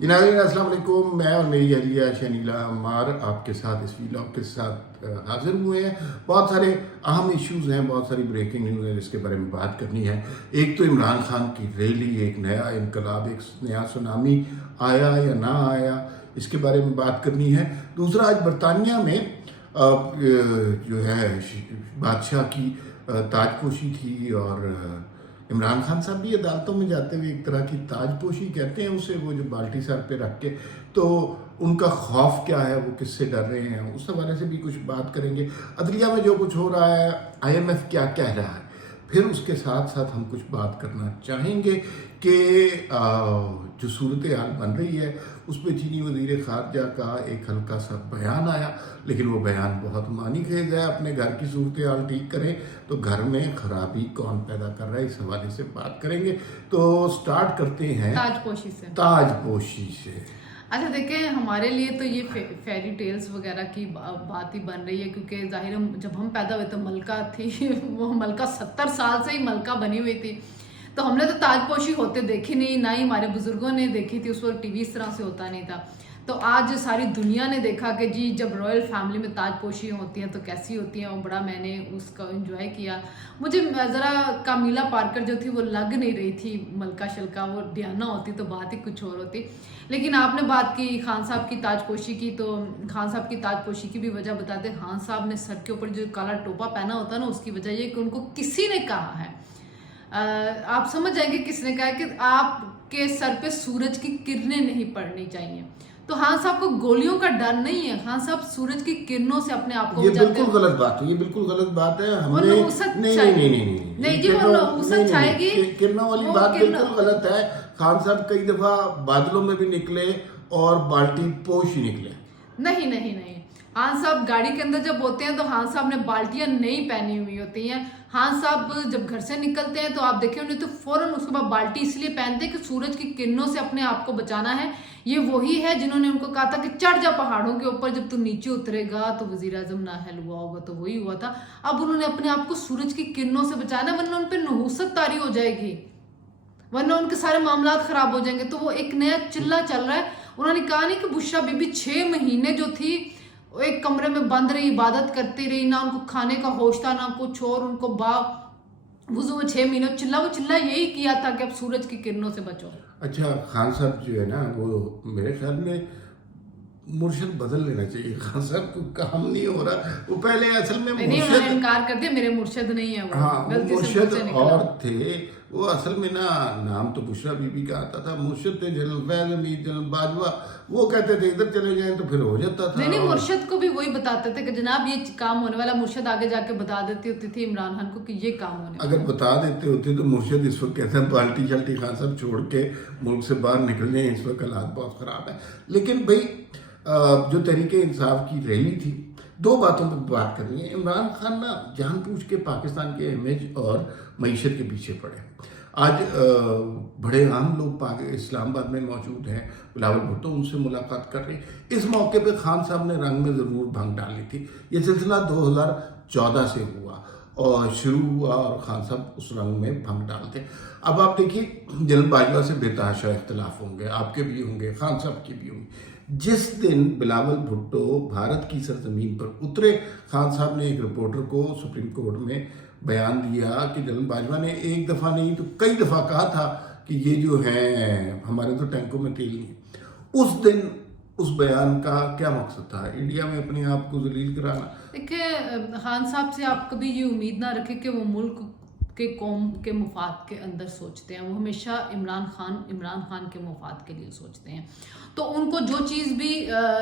جی ناظرین السلام علیکم، میں اور میری اہلیہ شنیلا عمار آپ کے ساتھ اس ویلاگ کے ساتھ حاضر ہوئے ہیں۔ بہت سارے اہم ایشوز ہیں، بہت ساری بریکنگ نیوز ہے جس کے بارے میں بات کرنی ہے۔ ایک تو عمران خان کی ریلی، ایک نیا انقلاب، ایک نیا سونامی آیا یا نہ آیا، اس کے بارے میں بات کرنی ہے۔ دوسرا، آج برطانیہ میں جو ہے بادشاہ کی تاج پوشی تھی، اور عمران خان صاحب بھی عدالتوں میں جاتے ہوئے ایک طرح کی تاج پوشی کہتے ہیں اسے، وہ جو بالٹی سر پہ رکھ کے، تو ان کا خوف کیا ہے، وہ کس سے ڈر رہے ہیں، اس حوالے سے بھی کچھ بات کریں گے۔ عدلیہ میں جو کچھ ہو رہا ہے، IMF کیا کہہ رہا ہے، پھر اس کے ساتھ ساتھ ہم کچھ بات کرنا چاہیں گے کہ جو صورتحال بن رہی ہے اس پہ چینی وزیر خارجہ کا ایک ہلکا سا بیان آیا، لیکن وہ بیان بہت معنی خیز ہے۔ اپنے گھر کی صورتحال ٹھیک کریں تو گھر میں خرابی کون پیدا کر رہا ہے، اس حوالے سے بات کریں گے۔ تو سٹارٹ کرتے ہیں تاج پوشی سے۔ اچھا دیکھیں، ہمارے لیے تو یہ فیری ٹیلز وغیرہ کی بات ہی بن رہی ہے، کیونکہ ظاہر جب ہم پیدا ہوئے تو ملکہ تھی، وہ ملکہ 70 سال سے ہی ملکہ بنی ہوئی تھی، تو ہم نے تو تاج پوشی ہوتے دیکھی نہیں، نہ ہی ہمارے بزرگوں نے دیکھی تھی، اس وقت ٹی وی اس طرح سے ہوتا نہیں تھا۔ تو آج ساری دنیا نے دیکھا کہ جی جب رائل فیملی میں تاج پوشی ہوتی ہیں تو کیسی ہوتی ہیں، اور بڑا میں نے اس کا انجوائے کیا۔ مجھے ذرا کامیلا پارکر جو تھی وہ لگ نہیں رہی تھی ملکہ شلکا، وہ ڈیانا ہوتی تو بات ہی کچھ اور ہوتی۔ لیکن آپ نے بات کی خان صاحب کی تاج پوشی کی، تو خان صاحب کی تاج پوشی کی بھی وجہ بتاتے ہیں۔ خان صاحب نے سر کے اوپر جو کالا ٹوپا پہنا ہوتا ہے نا، اس کی وجہ یہ کہ ان کو کسی نے کہا ہے، آپ سمجھ جائیں گے کس نے کہا ہے، کہ آپ کے سر پہ سورج کی کرنیں نہیں پڑنی چاہیے۔ تو خان صاحب کو گولیوں کا ڈر نہیں ہے، خان صاحب سورج کی کرنوں سے اپنے آپ کو یہ بالکل غلط بات ہے، یہ بالکل غلط بات ہے۔ ہم نے نہیں جی، وہ نحوست چھائے گی، کرنوں والی بات بالکل غلط ہے۔ خان صاحب کئی دفعہ بادلوں میں بھی نکلے اور بالٹی پوش ہی نکلے۔ نہیں، خان صاحب گاڑی کے اندر جب ہوتے ہیں تو خان صاحب نے بالٹیاں نہیں پہنی ہوئی ہوتی ہیں۔ خان صاحب جب گھر سے نکلتے ہیں تو آپ دیکھیں انہیں تو فوراً اس کے بعد بالٹی اس لیے پہنتے ہیں کہ سورج کی کرنوں سے اپنے آپ کو بچانا ہے۔ یہ وہی ہے جنہوں نے ان کو کہا تھا کہ چڑھ جا پہاڑوں کے اوپر، جب تو نیچے اترے گا تو وزیر اعظم نااہل ہوا ہوگا، تو وہی ہوا تھا۔ اب انہوں نے اپنے آپ کو سورج کی کرنوں سے بچانا، ورنہ ان پہ نحوست طاری ہو جائے گی، ورنہ ان کے سارے معاملات خراب ہو جائیں گے۔ تو وہ ایک نیا چلہ چل رہا ہے۔ انہوں نے کہا نہیں کہ بشرا بی بی 6 مہینے جو تھی ایک کمرے میں بند رہی، عبادت کرتی رہی، نہ ان کو کھانے کا ہوش تھا نہ کچھ اور، ان کو وضو میں 6 مہینے وہ چلہ یہی کیا تھا کہ اب سورج کی کرنوں سے بچو۔ اچھا، خان صاحب جو ہے نا، وہ میرے خیال میں مرشد بدل لینا چاہیے۔ خان صاحب کو کام نہیں ہو رہا، وہ پہلے اصل میں نہیں، انہوں نے انکار کر دیا، میرے مرشد نہیں ہے وہ، ہاں غلطی سے مرشد مجھ سے نکلا۔ اور تھے وہ اصل میں نا، نام تو بشرا بی بی کا آتا تھا، مرشد تھے جنرل فیض حمید، جنرل باجوہ، وہ کہتے تھے ادھر چلے جائیں تو پھر ہو جاتا تھا۔ نہیں، مرشد کو بھی وہی بتاتے تھے کہ جناب یہ کام ہونے والا، مرشد آگے جا کے بتا دیتی ہوتی تھی عمران خان کو کہ یہ کام ہونے والا۔ اگر بتا دیتے ہوتے تو مرشد اس وقت کہتے ہیں بالٹی شلٹی خان صاحب چھوڑ کے ملک سے باہر نکل جائیں، اس وقت حالات بہت خراب ہیں۔ لیکن بھائی جو تحریک انصاف کی ریلی تھی، 2 باتوں پر بات کرنی ہے۔ عمران خان نا جان بوجھ کے پاکستان کے امیج اور معیشت کے پیچھے پڑے۔ آج بڑے عام لوگ اسلام آباد میں موجود ہیں، بلاول بھٹو ان سے ملاقات کر رہے ہیں۔ اس موقع پہ خان صاحب نے رنگ میں ضرور بھنگ ڈالی تھی۔ یہ سلسلہ 2014 سے ہوا اور شروع ہوا، اور خان صاحب اس رنگ میں بھنگ ڈالتے۔ اب آپ دیکھیے، جنرل باجوہ سے بے تحاشا اختلاف ہوں گے، آپ کے بھی ہوں گے، خان صاحب کے بھی ہوں گے۔ جس دن بلاول بھٹو بھارت کی سرزمین پر اترے، خان صاحب نے ایک رپورٹر کو سپریم کورٹ میں بیان دیا کہ جنرل باجوہ نے ایک دفعہ نہیں تو کئی دفعہ کہا تھا کہ یہ جو ہیں ہمارے تو ٹینکوں میں تیل نہیں۔ اس دن اس بیان کا کیا مقصد تھا؟ انڈیا میں اپنے آپ کو ذلیل کرانا۔ دیکھیں، خان صاحب سے آپ کبھی یہ امید نہ رکھیں کہ وہ ملک کے قوم کے مفاد کے اندر سوچتے ہیں، وہ ہمیشہ عمران خان کے مفاد کے لیے سوچتے ہیں۔ تو ان کو جو چیز بھی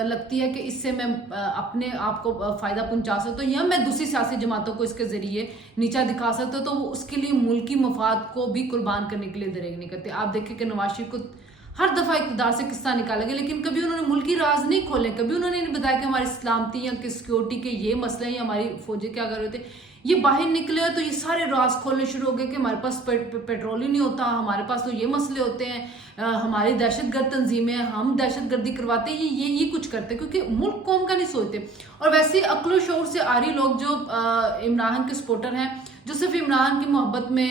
لگتی ہے کہ اس سے میں اپنے آپ کو فائدہ پہنچا سکتا ہوں یا میں دوسری سیاسی جماعتوں کو اس کے ذریعے نیچا دکھا سکتا ہوں، تو وہ اس کے لیے ملکی مفاد کو بھی قربان کرنے کے لیے دریغ نہیں کرتے۔ آپ دیکھیں کہ نواز شریف کو ہر دفعہ اقتدار سے کس طرح نکالیں گے، لیکن کبھی انہوں نے ملکی راز نہیں کھولے، کبھی انہوں نے نہیں بتایا کہ ہماری سلامتی یا سیکیورٹی کے یہ مسئلے ہیں یا ہماری فوجیں کیا کر رہے تھے۔ یہ باہر نکلے تو یہ سارے راز کھولنے شروع ہو گئے کہ ہمارے پاس پیٹرول ہی نہیں ہوتا، ہمارے پاس تو یہ مسئلے ہوتے ہیں، ہماری دہشت گرد تنظیمیں، ہم دہشت گردی کرواتے ہیں، یہ کچھ کرتے کیونکہ ملک قوم کا نہیں سوچتے۔ اور ویسے عقل و شعور سے آری لوگ جو عمران کے سپورٹر ہیں، جو صرف عمران کی محبت میں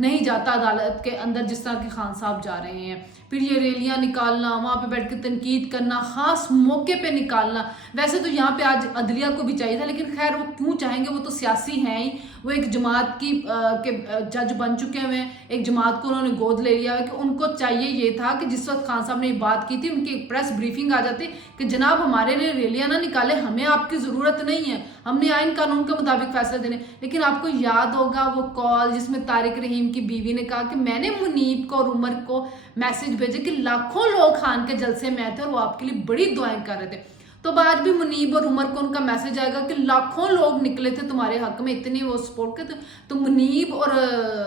نہیں جاتا عدالت کے اندر جس طرح کہ خان صاحب جا رہے ہیں. پھر یہ ریلیاں نکالنا, وہاں پہ بیٹھ کے تنقید کرنا, خاص موقع پہ نکالنا. ویسے تو یہاں پہ آج عدلیہ کو بھی چاہیے تھا, لیکن خیر وہ کیوں چاہیں گے, وہ تو سیاسی ہیں ہی. وہ ایک جماعت کی کے جج بن چکے ہوئے ہیں, ایک جماعت کو انہوں نے گود لے لیا ہے کہ ان کو چاہیے یہ تھا کہ جس وقت خان صاحب نے یہ بات کی تھی ان کی ایک پریس بریفنگ آ جاتی کہ جناب ہمارے لیے ریلیاں نہ نکالے, ہمیں آپ کی ضرورت نہیں ہے, ہم نے آئین قانون کے مطابق فیصلے دینے. لیکن آپ کو یاد ہوگا وہ کال جس میں طارق رحیم کی بیوی نے کہا کہ میں نے منیب کو اور عمر کو میسج بھیجے کہ لاکھوں لوگ خان کے جلسے میں تھے اور وہ آپ کے لیے بڑی دعائیں کر رہے تھے. تو آج بھی منیب اور عمر کو ان کا میسج آئے گا کہ لاکھوں لوگ نکلے تھے تمہارے حق میں, اتنی وہ سپورٹ کرتے. تو منیب اور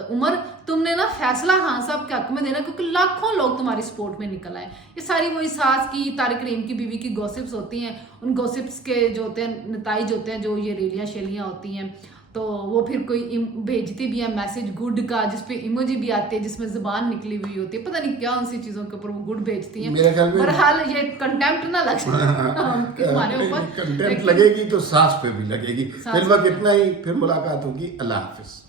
عمر تم نے نا فیصلہ خان صاحب کے حق میں دینا, کیونکہ لاکھوں لوگ تمہاری سپورٹ میں نکل آئے. یہ ساری وہی ساس کی, طارق رحیم کی بیوی کی گوسپس ہوتی ہیں. ان گوسپس کے جو ہوتے ہیں نتائج ہوتے ہیں جو یہ ریلیاں شیلیاں ہوتی ہیں, تو وہ پھر کوئی بھیجتی بھی ہے میسج گڈ کا, جس پہ ایموجی بھی آتی ہے جس میں زبان نکلی ہوئی ہوتی ہے, پتہ نہیں کیا ان سی چیزوں کے اوپر وہ گڈ بھیجتی ہیں. بہرحال یہ کنٹمپٹ نہ لگ جائے ہمارے اوپر, کنٹمپٹ لگے گی تو ساس پہ بھی لگے گی. فی الوقت اتنا ہی, پھر ملاقات ہوگی. اللہ حافظ.